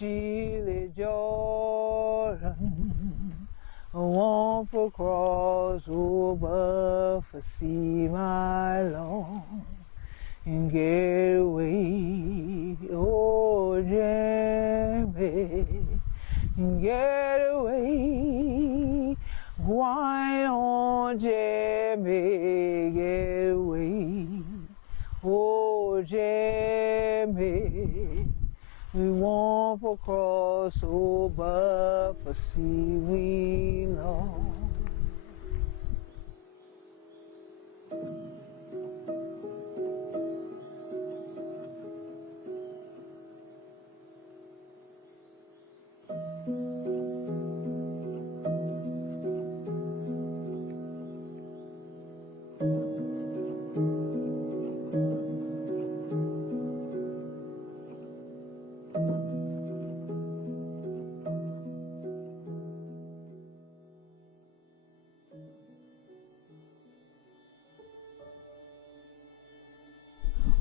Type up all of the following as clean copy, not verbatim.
Chile, Jordan, I want for cross over for see my Lord and get away, oh Jimmy, and get away, why on Jimmy, get away, oh Jimmy. We want for cross over for see we know.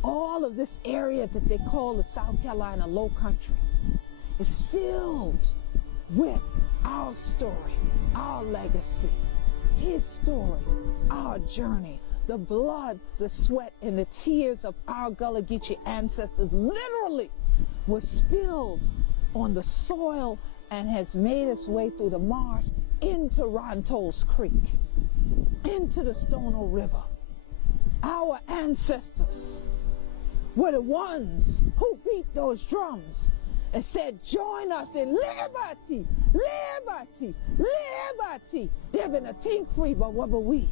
All of this area that they call the South Carolina Lowcountry is filled with our story, our legacy, his story, our journey. The blood, the sweat, and the tears of our Gullah Geechee ancestors literally was spilled on the soil and has made its way through the marsh into Rantowles Creek, into the Stono River. Our ancestors were the ones who beat those drums and said, join us in liberty, liberty, liberty. They've been a think free, but what were we?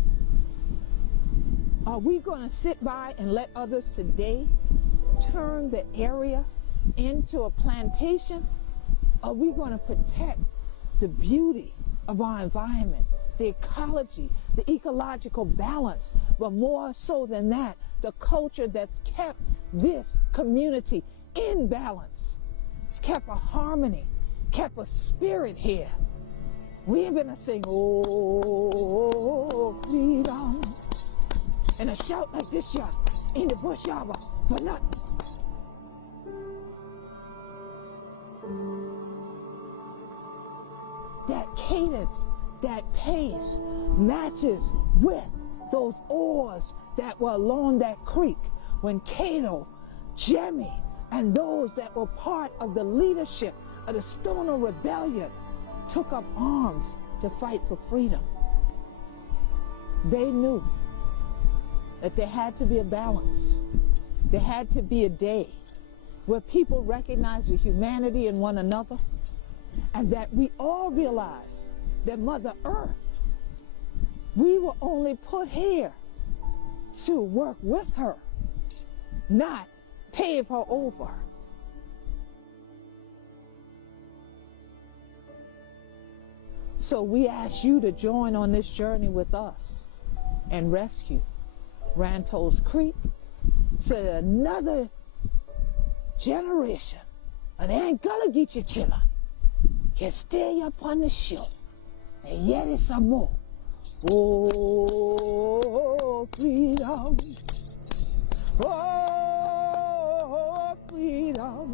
Are we going to sit by and let others today turn the area into a plantation? Are we going to protect the beauty of our environment, the ecology, the ecological balance, but more so than that, the culture that's kept this community in balance? It's kept a harmony, kept a spirit here. We ain't gonna sing, oh, freedom, and a shout like this, y'all, in the bush, y'all, for nothing. That cadence, that pace matches with those oars that were along that creek when Cato, Jemmy, and those that were part of the leadership of the Stono Rebellion took up arms to fight for freedom. They knew that there had to be a balance. There had to be a day where people recognized the humanity in one another, and that we all realized that Mother Earth, we were only put here to work with her, not pave her over. So we ask you to join on this journey with us and rescue Rantowles Creek so that another generation of the Gullah Geechee children can stay up on the shore and yet it's some more. Oh, freedom. Oh, freedom.